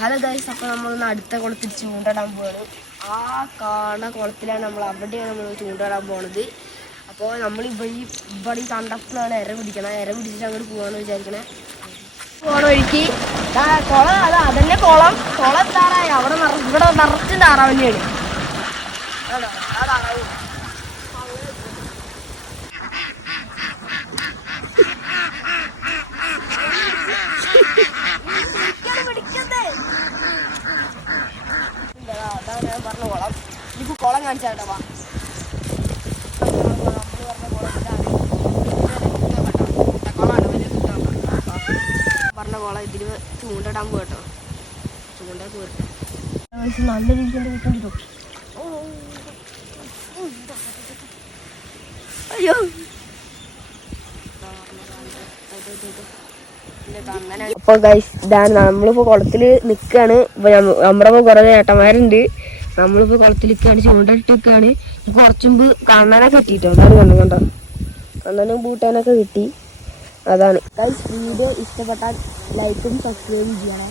Hello guys, അപ്പോൾ നമ്മളൊന്ന് അടുത്ത കുളത്തിൽ ചൂണ്ടിടാൻ പോവാണ്. ആ കാണുന്ന കുളത്തിലാണ് അവിടെയാണ് നമ്മൾ ചൂണ്ടിടാൻ പോണത്. അപ്പോൾ നമ്മൾ ഇവിടെ ഈ കണ്ടപ്പോഴാണ് ഇര പിടിക്കണം. ഇര പിടിച്ചിട്ട് അങ്ങോട്ട് പോകാമെന്ന് വിചാരിക്കണേ. പോണ വഴിക്ക് കുളം അതന്നെ കുളം എന്താണ് അവിടെ ഇവിടെ നിറച്ച് താറാവന്നെയാണ്. ആ താറാവ് അതാണ് ഞാൻ പറഞ്ഞ കുളം. എനിക്ക് കുളം കാണിച്ചാട്ടോ. പറഞ്ഞ കുളം ഇതിൽ ചൂണ്ടിടാൻ പോകട്ടോ. ചൂണ്ട പോരട്ടെ. നല്ല രീതിയിൽ കിട്ടും. അയ്യോ അപ്പൊ ഗൈസ്, ഇതാണ് നമ്മളിപ്പോ കുളത്തില് നിക്കാണ്. ഇപ്പൊ നമ്മുടെ കുറെ ഏട്ടന്മാരുണ്ട്. നമ്മളിപ്പോ കുളത്തിൽ നിൽക്കാണ്, ചൂണ്ടിട്ട് നിൽക്കാണ്. കുറച്ചുമ്പ് കണ്ണനൊക്കെ കിട്ടിട്ടോ. അതാണ് കണ്ടോ, കണ്ണനും പൂട്ടാനൊക്കെ കിട്ടി. അതാണ് ഗൈസ്. വീഡിയോ ഇഷ്ടപ്പെട്ടാൽ ലൈക്കും സബ്സ്ക്രൈബും ചെയ്യണേ.